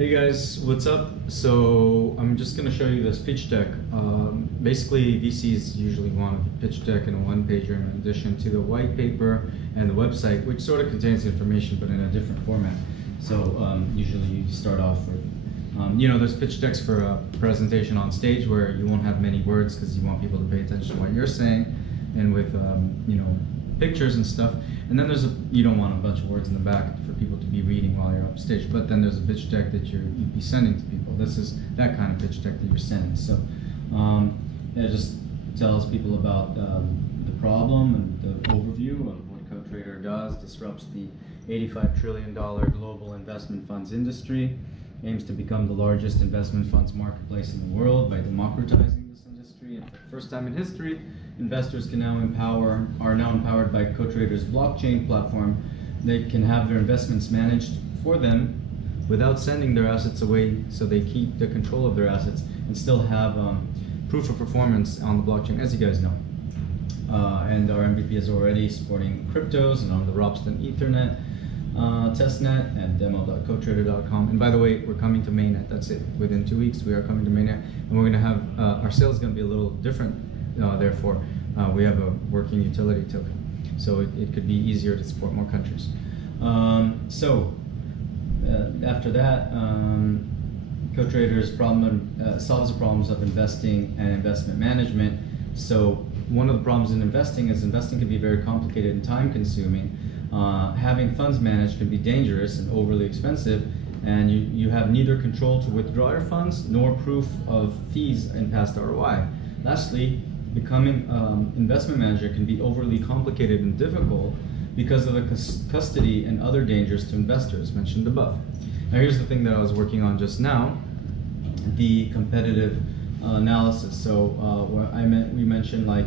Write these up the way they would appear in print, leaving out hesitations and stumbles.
Hey guys, what's up? So I'm just going to show you this pitch deck. Basically, VCs usually want a pitch deck and a one-pager in addition to the white paper and the website, which sort of contains information but in a different format. So usually you start off with, there's pitch decks for a presentation on stage where you won't have many words because you want people to pay attention to what you're saying, and with pictures and stuff. And then you don't want a bunch of words in the back for people to be reading while you're up stage. But then there's a pitch deck that you'd be sending to people. This is that kind of pitch deck that you're sending. So it just tells people about the problem and the overview of what CoTrader does. Disrupts the $85 trillion global investment funds industry. Aims to become the largest investment funds marketplace in the world by democratizing this industry. And for the first time in history, investors are now empowered by CoTrader's blockchain platform. They can have their investments managed for them without sending their assets away, so they keep the control of their assets and still have proof of performance on the blockchain, as you guys know. And our MVP is already supporting cryptos and on the Robston Ethernet testnet and demo.cotrader.com. And by the way, we're coming to mainnet. That's it. Within 2 weeks, we are coming to mainnet, and we're going to have our sales going to be a little different. Therefore, we have a working utility token, so it could be easier to support more countries. After that, CoTrader's solves the problems of investing and investment management. So one of the problems in investing is investing can be very complicated and time-consuming. Having funds managed can be dangerous and overly expensive, and you have neither control to withdraw your funds nor proof of fees and past ROI. Lastly, becoming investment manager can be overly complicated and difficult because of the custody and other dangers to investors mentioned above. Now here's the thing that I was working on just now, the competitive analysis. So we mentioned like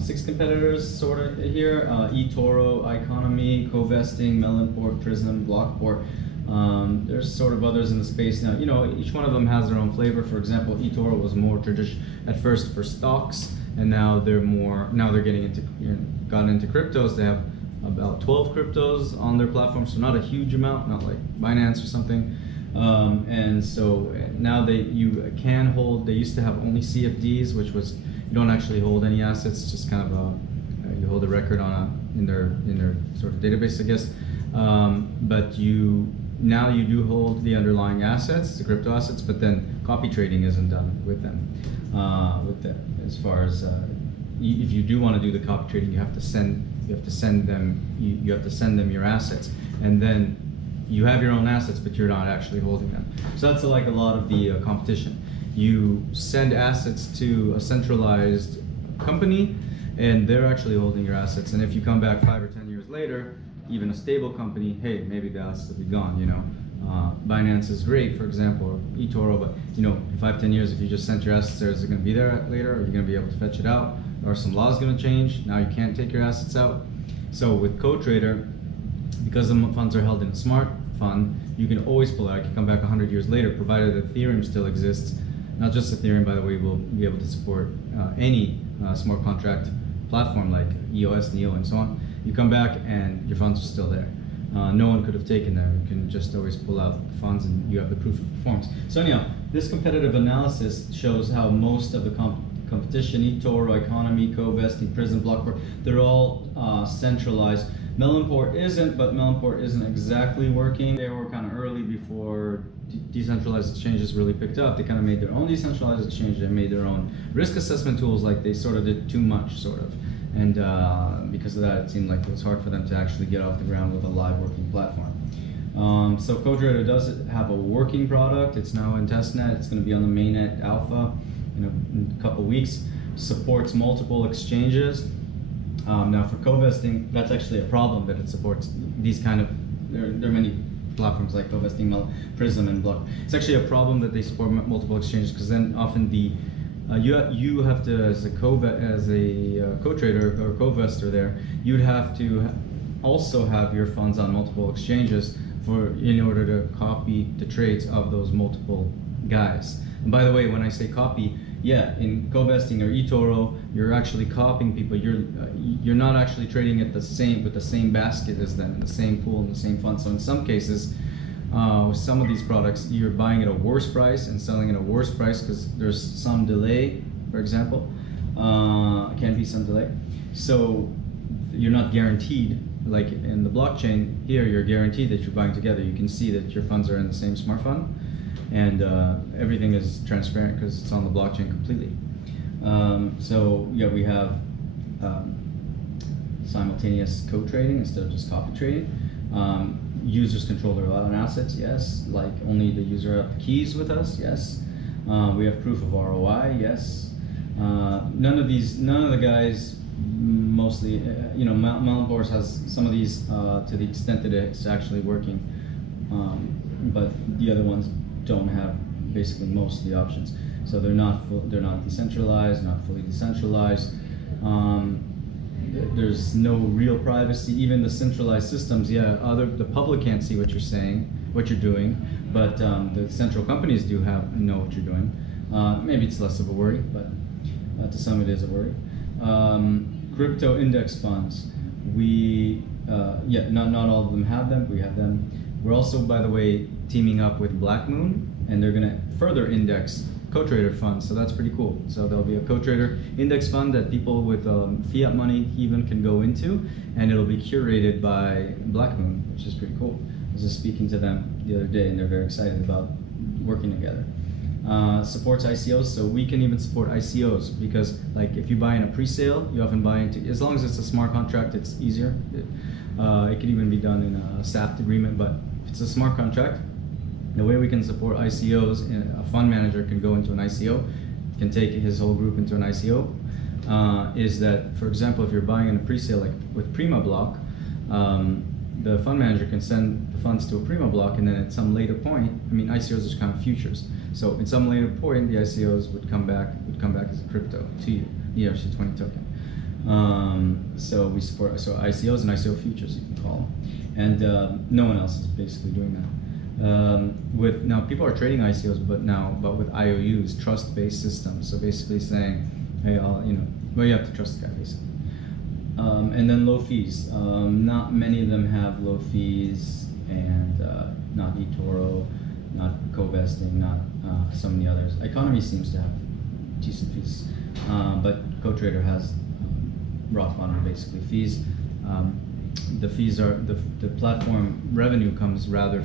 6 competitors sort of here, eToro, Economy, Co-Vesting, Melonport, Prism, Blockport. There's sort of others in the space now. Each one of them has their own flavor. For example, eToro was more traditional at first for stocks, and now they're getting gotten into cryptos. They have about 12 cryptos on their platform, so not a huge amount, not like Binance or something. And so now you can hold. They used to have only CFDs, which was you don't actually hold any assets, just kind of you hold a record in their sort of database, I guess. But now you do hold the underlying assets, the crypto assets, but then copy trading isn't done with them. As far as if you do want to do the copy trading, you have to send them your assets, and then you have your own assets, but you're not actually holding them. So that's like a lot of the competition. You send assets to a centralized company, and they're actually holding your assets. And if you come back 5 or 10 years later, even a stable company, hey, maybe the assets will be gone. Binance is great, for example, or eToro, but in 5, 10 years, if you just sent your assets there, is it going to be there later? Are you going to be able to fetch it out? Or some laws going to change? Now you can't take your assets out. So with CoTrader, because the funds are held in a smart fund, you can always pull it out. You can come back 100 years later, provided Ethereum still exists. Not just Ethereum, by the way, will be able to support any smart contract platform like EOS, NEO, and so on. You come back and your funds are still there. No one could have taken them. You can just always pull out the funds and you have the proof of performance. So anyhow, this competitive analysis shows how most of the competition, eToro, Economy, Co-Vesting, Prism, Blockport, they're all centralized. Melonport isn't, but Melonport isn't exactly working. They were kind of early before decentralized exchanges really picked up. They kind of made their own decentralized exchange. They made their own risk assessment tools. Like they sort of did too much, sort of. And because of that, it seemed like it was hard for them to actually get off the ground with a live working platform. So CoTrader does have a working product. It's now in testnet. It's going to be on the mainnet alpha in a couple weeks. Supports multiple exchanges. Now for co-vesting, that's actually a problem that it supports these kind of, there are many platforms like co-vesting, Prism, and Block. It's actually a problem that they support multiple exchanges, because then often you have to, as a co-trader or co-vestor there, you'd have to also have your funds on multiple exchanges in order to copy the trades of those multiple guys. And by the way, when I say copy, yeah, in co-vesting or eToro, you're actually copying people. You're not actually trading at with the same basket as them, in the same pool, in the same fund. So in some cases, Some of these products, you're buying at a worse price and selling at a worse price because there's some delay, for example. Can be some delay. So you're not guaranteed, like in the blockchain, here you're guaranteed that you're buying together. You can see that your funds are in the same smart fund, and everything is transparent because it's on the blockchain completely. So yeah, we have simultaneous co-trading instead of just copy trading. Users control their own assets, yes. Like only the user have the keys with us, yes. We have proof of ROI, yes. None of the guys, mostly, Bancor has some of these to the extent that it's actually working, but the other ones don't have basically most of the options. So they're not decentralized, not fully decentralized. There's no real privacy. Even the centralized systems, the public can't see what you're saying, what you're doing, but the central companies do know what you're doing. Maybe it's less of a worry, but to some it is a worry. Crypto index funds, not all of them have them. We have them. We're also, by the way, teaming up with Black Moon, and they're going to further index Cotrader funds, so that's pretty cool. So there'll be a Cotrader index fund that people with fiat money even can go into, and it'll be curated by Black Moon, which is pretty cool. I was just speaking to them the other day, and they're very excited about working together. Supports ICOs, so we can even support ICOs, because like if you buy in a pre-sale, you often buy into, as long as it's a smart contract, it's easier. It can even be done in a SAFT agreement, but if it's a smart contract, the way we can support ICOs, a fund manager can go into an ICO, can take his whole group into an ICO, is that, for example, if you're buying in a pre-sale like with Prima Block, the fund manager can send the funds to a Prima Block, and then at some later point, ICOs are kind of futures. So at some later point, the ICOs would come back as a crypto to you, the ERC20 token. So we support ICOs and ICO futures, you can call them, and no one else is basically doing that. Now people are trading ICOs, but with IOUs, trust-based systems. So basically saying, hey, you have to trust the guy basically. And then low fees. Not many of them have low fees, and not eToro, not co-vesting, not some of the others. Economy seems to have decent fees, but Cotrader has rock bottom basically fees. The fees are the platform revenue comes rather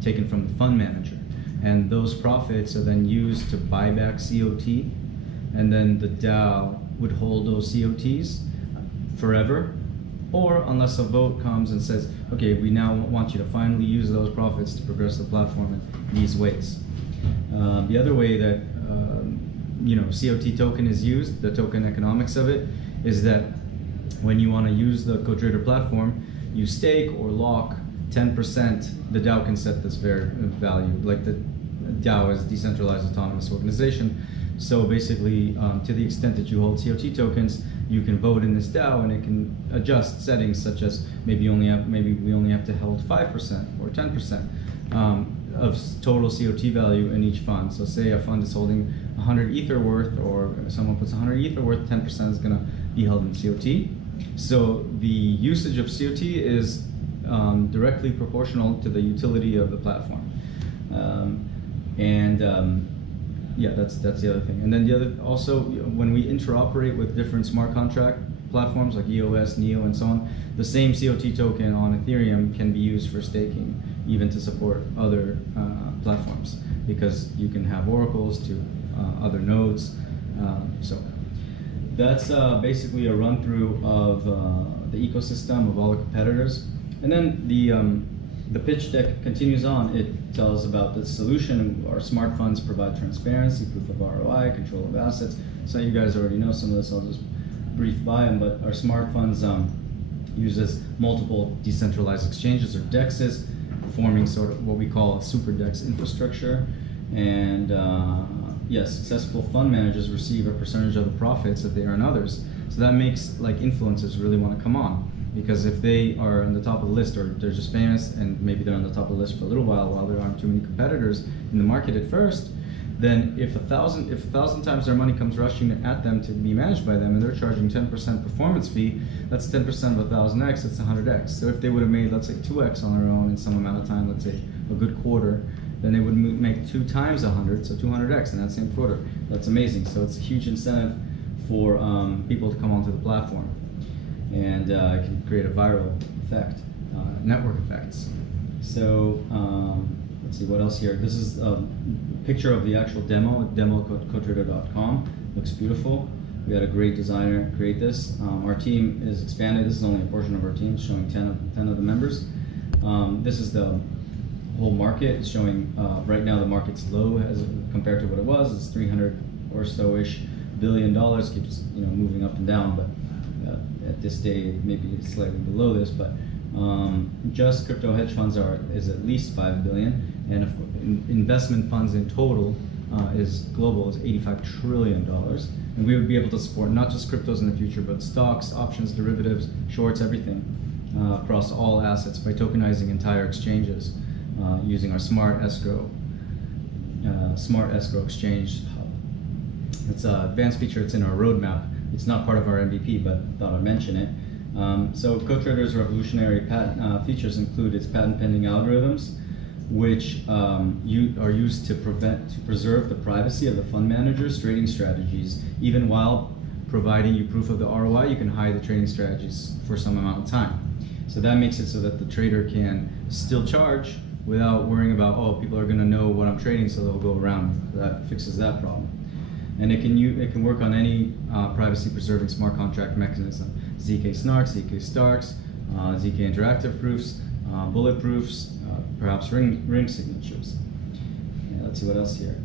taken from the fund manager, and those profits are then used to buy back COT, and then the DAO would hold those COTs forever, or unless a vote comes and says, okay, we now want you to finally use those profits to progress the platform in these ways. The other way that COT token is used, the token economics of it, is that when you want to use the Cotrader platform, you stake or lock 10%. The DAO can set this value, like the DAO is a decentralized autonomous organization. So basically, to the extent that you hold COT tokens, you can vote in this DAO, and it can adjust settings such as maybe we only have to hold 5% or 10% of total COT value in each fund. So say a fund is holding 100 Ether worth, or someone puts 100 Ether worth, 10% is going to be held in COT. So the usage of COT is directly proportional to the utility of the platform. That's the other thing. And then also when we interoperate with different smart contract platforms like EOS, NEO, and so on, the same COT token on Ethereum can be used for staking, even to support other platforms, because you can have oracles to other nodes. So that's basically a run through of the ecosystem of all the competitors. And then the pitch deck continues on. It tells about the solution. Our smart funds provide transparency, proof of ROI, control of assets. So you guys already know some of this. I'll just brief by them. But our smart funds uses multiple decentralized exchanges, or DEXs, forming sort of what we call a Super-DEX infrastructure. And yes, successful fund managers receive a percentage of the profits that they earn others. So that makes like influencers really want to come on. Because if they are on the top of the list, or they're just famous and maybe they're on the top of the list for a little while there aren't too many competitors in the market at first, then if a thousand times their money comes rushing at them to be managed by them, and they're charging 10% performance fee, that's 10% of 1,000x, that's 100x. So if they would have made, let's say, 2x on their own in some amount of time, let's say a good quarter, then they would make 2 times 100, so 200x in that same quarter. That's amazing. So it's a huge incentive for people to come onto the platform, and it can create a viral effect, network effects. So let's see what else here. This is a picture of the actual demo at demo.cotrader.com. Looks beautiful. We had a great designer create this. Our team is expanded. This is only a portion of our team, showing 10 of the members. This is the whole market. It's showing right now the market's low as compared to what it was. It's 300 or so-ish $billion. Keeps moving up and down, but at this day maybe it's slightly below this. But just crypto hedge funds is at least 5 billion, and of course, investment funds in total is global is $85 trillion, and we would be able to support not just cryptos in the future, but stocks, options, derivatives, shorts, everything across all assets by tokenizing entire exchanges using our smart escrow exchange hub. It's an advanced feature. It's in our roadmap. It's not part of our MVP, but I thought I'd mention it. So CoTrader's revolutionary features include its patent-pending algorithms, which are used to preserve the privacy of the fund manager's trading strategies. Even while providing you proof of the ROI, you can hide the trading strategies for some amount of time. So that makes it so that the trader can still charge without worrying about, oh, people are going to know what I'm trading, so they'll go around. That fixes that problem. And it can work on any privacy-preserving smart contract mechanism. ZK Snarks, ZK Starks, ZK Interactive Proofs, bullet proofs, perhaps ring signatures. Yeah, let's see what else here.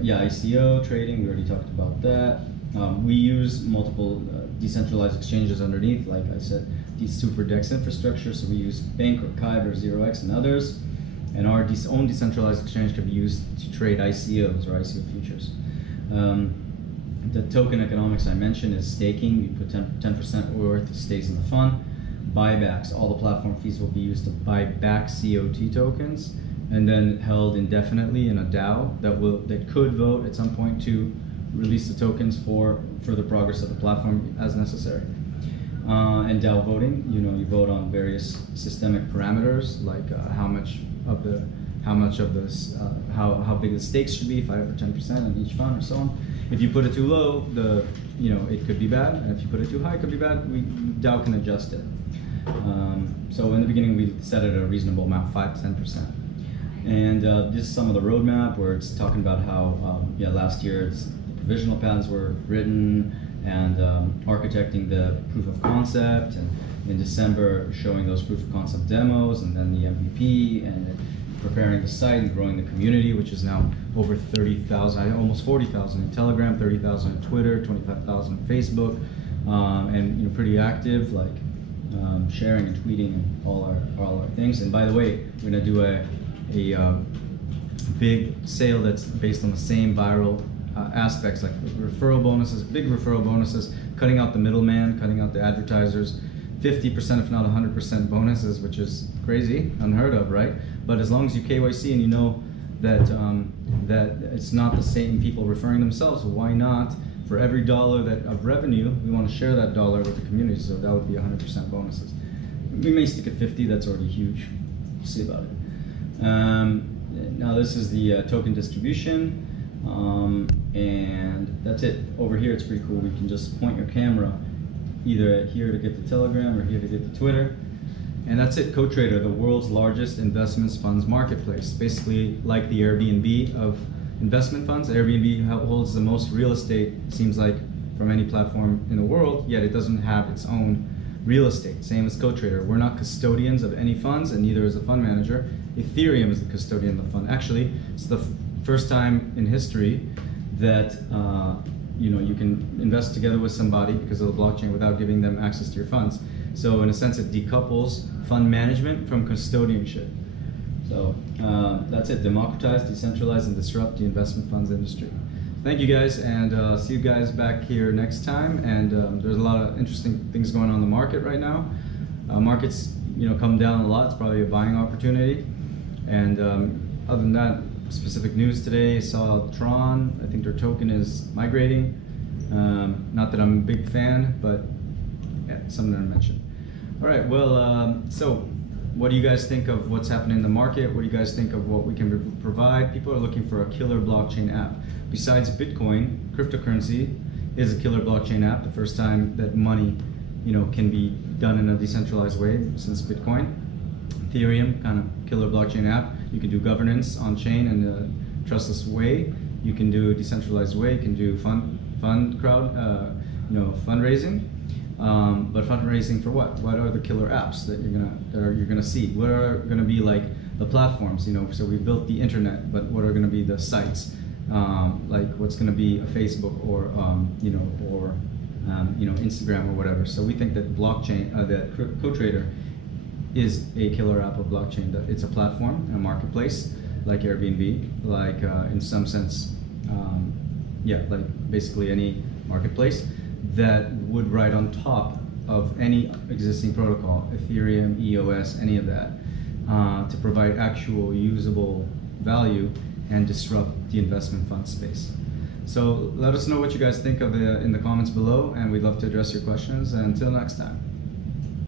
Yeah, ICO trading, we already talked about that. We use multiple decentralized exchanges underneath, like I said, the Super-DEX infrastructure. So we use Bancor, Kyber, 0x, and others. And our own decentralized exchange can be used to trade ICOs or ICO futures. The token economics I mentioned is staking. You put 10% worth stays in the fund. Buybacks, all the platform fees will be used to buy back COT tokens, and then held indefinitely in a DAO that could vote at some point to release the tokens for further progress of the platform as necessary. And DAO voting, you vote on various systemic parameters, like how big the stakes should be, 5 or 10% in each fund, or so on. If you put it too low, it could be bad, and if you put it too high, it could be bad. DAO can adjust it. So in the beginning, we set it at a reasonable amount, 5 to 10%. And this is some of the roadmap where it's talking about how last year the provisional patents were written, and architecting the proof of concept, and in December showing those proof of concept demos, and then the MVP, and preparing the site and growing the community, which is now over 30,000, almost 40,000 in Telegram, 30,000 in Twitter, 25,000 in Facebook, and pretty active, like sharing and tweeting and all our things. And by the way, we're gonna do a big sale that's based on the same viral aspects, like referral bonuses, big referral bonuses, cutting out the middleman, cutting out the advertisers, 50% if not 100% bonuses, which is crazy, unheard of, right? But as long as you KYC and you know that that it's not the same people referring themselves, why not? For every dollar of revenue, we want to share that dollar with the community, so that would be 100% bonuses. We may stick at 50, that's already huge. We'll see about it. Now this is the token distribution. And that's it. Over here it's pretty cool. We can just point your camera either here to get the Telegram or here to get the Twitter. And that's it. CoTrader, the world's largest investments funds marketplace. Basically like the Airbnb of investment funds. Airbnb holds the most real estate, seems like, from any platform in the world, yet it doesn't have its own real estate. Same as CoTrader. We're not custodians of any funds, and neither is the fund manager. Ethereum is the custodian of the fund. Actually, it's the first time in history that you can invest together with somebody because of the blockchain without giving them access to your funds. So in a sense, it decouples fund management from custodianship. So that's it. Democratize, decentralize, and disrupt the investment funds industry. Thank you guys, and see you guys back here next time. And there's a lot of interesting things going on in the market right now. Markets come down a lot. It's probably a buying opportunity. And other than that, specific news today. I saw Tron, I think their token is migrating. Not that I'm a big fan, but yeah, something I mentioned. All right, well, so what do you guys think of what's happening in the market? What do you guys think of what we can provide? People are looking for a killer blockchain app. Besides Bitcoin, cryptocurrency is a killer blockchain app. The first time that money, can be done in a decentralized way since Bitcoin. Ethereum, kind of killer blockchain app. You can do governance on chain in a trustless way. You can do a decentralized way. You can do fundraising. But fundraising for what? What are the killer apps that you're gonna see? What are gonna be like the platforms? So we built the internet, but what are gonna be the sites? Like what's gonna be a Facebook or Instagram or whatever. So we think that blockchain, that CoTrader is a killer app of blockchain. That it's a platform, a marketplace, like Airbnb, like in some sense, like basically any marketplace that would ride on top of any existing protocol, Ethereum, EOS, any of that, to provide actual usable value and disrupt the investment fund space. So let us know what you guys think of in the comments below, and we'd love to address your questions. And until next time.